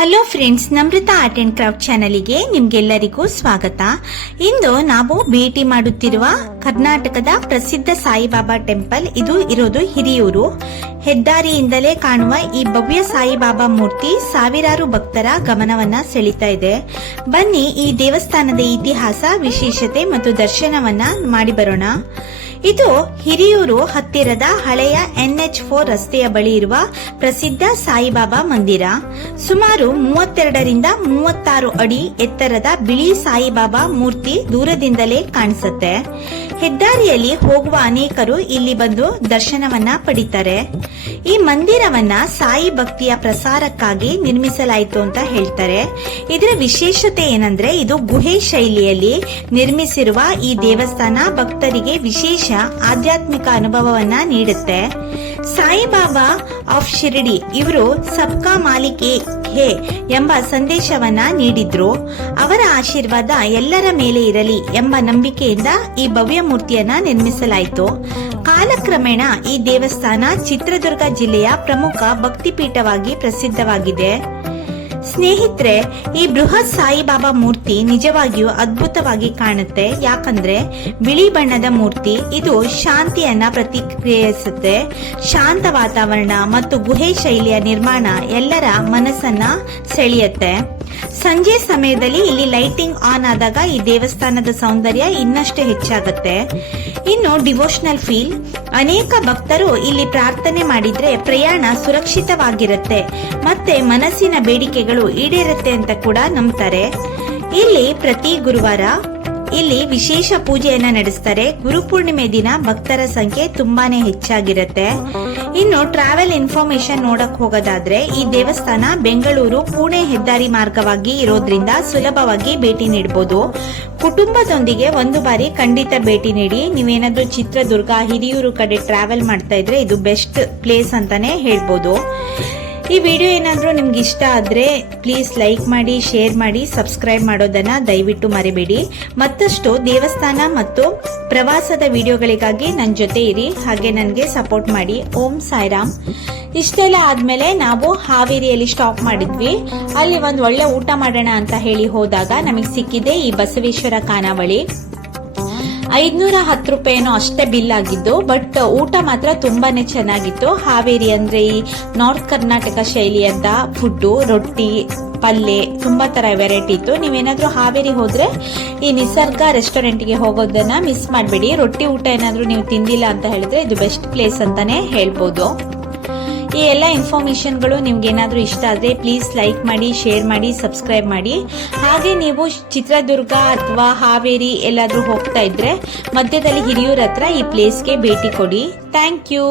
Hello friends, Namrata art and craft ಚಾನಲ್ಗೆ ನಿಮ್ಗೆಲ್ಲರಿಗೂ ಸ್ವಾಗತ. ಇಂದು ನಾವು ಭೇಟಿ ಮಾಡುತ್ತಿರುವ ಕರ್ನಾಟಕದ ಪ್ರಸಿದ್ಧ ಸಾಯಿಬಾಬಾ ಟೆಂಪಲ್. ಇದು ಇರೋದು ಹಿರಿಯೂರು. ಹೆದ್ದಾರಿಯಿಂದಲೇ ಕಾಣುವ ಈ ಭವ್ಯ ಸಾಯಿಬಾಬಾ ಮೂರ್ತಿ ಸಾವಿರಾರು ಭಕ್ತರ ಗಮನವನ್ನ ಸೆಳೀತಾ ಇದೆ. ಬನ್ನಿ ಈ ದೇವಸ್ಥಾನದ ಇತಿಹಾಸ, ವಿಶೇಷತೆ ಮತ್ತು ದರ್ಶನವನ್ನ ಮಾಡಿ ಬರೋಣ. ಇದು ಹಿರಿಯೂರು ಹತ್ತಿರದ ಹಳೆಯ NH4 ರಸ್ತೆಯ ಬಳಿ ಇರುವ ಪ್ರಸಿದ್ಧ ಸಾಯಿಬಾಬಾ ಮಂದಿರ. ಸುಮಾರು 32ರಿಂದ 36 ಅಡಿ ಎತ್ತರದ ಬಿಳಿ ಸಾಯಿಬಾಬಾ ಮೂರ್ತಿ ದೂರದಿಂದಲೇ ಕಾಣಿಸುತ್ತೆ. ಹೆದ್ದಾರಿಯಲ್ಲಿ ಹೋಗುವ ಅನೇಕರು ಇಲ್ಲಿ ಬಂದು ದರ್ಶನವನ್ನ ಪಡಿತಾರೆ. ಈ ಮಂದಿರವನ್ನ ಸಾಯಿ ಭಕ್ತಿಯ ಪ್ರಸಾರಕ್ಕಾಗಿ ನಿರ್ಮಿಸಲಾಯಿತು ಅಂತ ಹೇಳ್ತಾರೆ. ಇದರ ವಿಶೇಷತೆ ಏನಂದ್ರೆ, ಇದು ಗುಹೆ ಶೈಲಿಯಲ್ಲಿ ನಿರ್ಮಿಸಿರುವ ಈ ದೇವಸ್ಥಾನ ಭಕ್ತರಿಗೆ ವಿಶೇಷ ಆಧ್ಯಾತ್ಮಿಕ ಅನುಭವವನ್ನ ನೀಡುತ್ತೆ. ಸಾಯಿಬಾಬಾ ಆಫ್ ಶಿರಡಿ ಇವರು ಸಬ್ಕಾ ಮಾಲಿಕ್ ಏಕ್ ಹೇ ಎಂಬ ಸಂದೇಶವನ್ನ ನೀಡಿದ್ರು. ಅವರ ಆಶೀರ್ವಾದ ಎಲ್ಲರ ಮೇಲೆ ಇರಲಿ ಎಂಬ ನಂಬಿಕೆಯಿಂದ ಈ ಭವ್ಯ ಮೂರ್ತಿಯನ್ನ ನಿರ್ಮಿಸಲಾಯಿತು. ಕಾಲಕ್ರಮೇಣ ಈ ದೇವಸ್ಥಾನ ಚಿತ್ರದುರ್ಗ ಜಿಲ್ಲೆಯ ಪ್ರಮುಖ ಭಕ್ತಿಪೀಠವಾಗಿ ಪ್ರಸಿದ್ಧವಾಗಿದೆ. ಸ್ನೇಹಿತರೆ, ಈ ಬೃಹತ್ ಸಾಯಿಬಾಬಾ ಮೂರ್ತಿ ನಿಜವಾಗಿಯೂ ಅದ್ಭುತವಾಗಿ ಕಾಣುತ್ತೆ. ಯಾಕಂದ್ರೆ ಬಿಳಿ ಬಣ್ಣದ ಮೂರ್ತಿ ಇದು ಶಾಂತಿಯನ್ನ ಪ್ರತಿಕ್ರಿಯಿಸುತ್ತೆ. ಶಾಂತ ವಾತಾವರಣ ಮತ್ತು ಗುಹೆ ಶೈಲಿಯ ನಿರ್ಮಾಣ ಎಲ್ಲರ ಮನಸ್ಸನ್ನ ಸೆಳೆಯುತ್ತೆ. ಸಂಜೆ ಸಮಯದಲ್ಲಿ ಇಲ್ಲಿ ಲೈಟಿಂಗ್ ಆನ್ ಆದಾಗ ಈ ದೇವಸ್ಥಾನದ ಸೌಂದರ್ಯ ಇನ್ನಷ್ಟು ಹೆಚ್ಚಾಗುತ್ತೆ. ಇನ್ನು ಡಿವೋಷನಲ್ ಫೀಲ್, ಅನೇಕ ಭಕ್ತರು ಇಲ್ಲಿ ಪ್ರಾರ್ಥನೆ ಮಾಡಿದ್ರೆ ಪ್ರಯಾಣ ಸುರಕ್ಷಿತವಾಗಿರುತ್ತೆ ಮತ್ತೆ ಮನಸ್ಸಿನ ಬೇಡಿಕೆಗಳು ಈಡೇರುತ್ತೆ ಅಂತ ಕೂಡ ನಂಬ್ತಾರೆ. ಇಲ್ಲಿ ಪ್ರತಿ ಗುರುವಾರ ಇಲ್ಲಿ ವಿಶೇಷ ಪೂಜೆಯನ್ನ ನಡೆಸ್ತಾರೆ. ಗುರುಪೂರ್ಣಿಮೆ ದಿನ ಭಕ್ತರ ಸಂಖ್ಯೆ ತುಂಬಾನೇ ಹೆಚ್ಚಾಗಿರುತ್ತೆ. ಇನ್ನು ಟ್ರಾವೆಲ್ ಇನ್ಫಾರ್ಮೇಶನ್ ನೋಡಕ್ ಹೋಗೋದಾದ್ರೆ, ಈ ದೇವಸ್ಥಾನ ಬೆಂಗಳೂರು ಪುಣೆ ಹೆದ್ದಾರಿ ಮಾರ್ಗವಾಗಿ ಇರೋದ್ರಿಂದ ಸುಲಭವಾಗಿ ಭೇಟಿ ನೀಡಬಹುದು. ಕುಟುಂಬದೊಂದಿಗೆ ಒಂದು ಬಾರಿ ಖಂಡಿತ ಭೇಟಿ ನೀಡಿ. ನೀವೇನಾದ್ರೂ ಚಿತ್ರದುರ್ಗ, ಹಿರಿಯೂರು ಕಡೆ ಟ್ರಾವೆಲ್ ಮಾಡ್ತಾ ಇದ್ರೆ ಇದು ಬೆಸ್ಟ್ ಪ್ಲೇಸ್ ಅಂತಾನೆ ಹೇಳ್ಬೋದು. ಈ ವಿಡಿಯೋ ಏನಾದ್ರೂ ನಿಮ್ಗೆ ಇಷ್ಟ ಆದ್ರೆ ಪ್ಲೀಸ್ ಲೈಕ್ ಮಾಡಿ, ಶೇರ್ ಮಾಡಿ, ಸಬ್ಸ್ಕ್ರೈಬ್ ಮಾಡೋದನ್ನ ದಯವಿಟ್ಟು ಮರಿಬೇಡಿ. ಮತ್ತಷ್ಟು ದೇವಸ್ಥಾನ ಮತ್ತು ಪ್ರವಾಸದ ವಿಡಿಯೋಗಳಿಗಾಗಿ ನನ್ನ ಜೊತೆ ಇರಿ, ಹಾಗೆ ನನಗೆ ಸಪೋರ್ಟ್ ಮಾಡಿ. ಓಂ ಸಾಯಿರಾಮ್. ಇಷ್ಟೆಲ್ಲ ಆದ್ಮೇಲೆ ನಾವು ಹಾವೇರಿಯಲ್ಲಿ ಸ್ಟಾಪ್ ಮಾಡಿದ್ವಿ. ಅಲ್ಲಿ ಒಂದ್ ಒಳ್ಳೆ ಊಟ ಮಾಡೋಣ ಅಂತ ಹೇಳಿ ಹೋದಾಗ ನಮಗೆ ಸಿಕ್ಕಿದೆ ಈ ಬಸವೇಶ್ವರ ಖಾನಾವಳಿ. 510 ರೂಪಾಯಿನೋ ಅಷ್ಟೇ ಬಿಲ್ ಆಗಿದ್ದು, ಬಟ್ ಊಟ ಮಾತ್ರ ತುಂಬಾನೇ ಚೆನ್ನಾಗಿತ್ತು. ಹಾವೇರಿ ಅಂದ್ರೆ ಈ ನಾರ್ತ್ ಕರ್ನಾಟಕ ಶೈಲಿಯಂತ ಫುಡ್ಡು, ರೊಟ್ಟಿ, ಪಲ್ಯ, ತುಂಬಾ ತರ ವೆರೈಟಿ ಇತ್ತು. ನೀವೇನಾದ್ರೂ ಹಾವೇರಿ ಹೋದ್ರೆ ಈ ನಿಸರ್ಗ ರೆಸ್ಟೋರೆಂಟ್ಗೆ ಹೋಗೋದನ್ನ ಮಿಸ್ ಮಾಡಬೇಡಿ. ರೊಟ್ಟಿ ಊಟ ಏನಾದ್ರೂ ನೀವು ತಿಂದಿಲ್ಲ ಅಂತ ಹೇಳಿದ್ರೆ ಇದು ಬೆಸ್ಟ್ ಪ್ಲೇಸ್ ಅಂತಾನೆ ಹೇಳ್ಬೋದು. ಈ ಎಲ್ಲ ಇನ್ಫಾರ್ಮೇಶನ್ಗಳು ನಿಮ್ಗೆ ಏನಾದ್ರೂ ಇಷ್ಟ ಆದ್ರೆ ಪ್ಲೀಸ್ ಲೈಕ್ ಮಾಡಿ, ಶೇರ್ ಮಾಡಿ, ಸಬ್ಸ್ಕ್ರೈಬ್ ಮಾಡಿ. ಹಾಗೆ ನೀವು ಚಿತ್ರದುರ್ಗ ಅಥವಾ ಹಾವೇರಿ ಎಲ್ಲಾದ್ರೂ ಹೋಗ್ತಾ ಇದ್ರೆ ಮಧ್ಯದಲ್ಲಿ ಹಿರಿಯೂರ್ ಹತ್ರ ಈ ಪ್ಲೇಸ್ಗೆ ಭೇಟಿ ಕೊಡಿ. Thank you.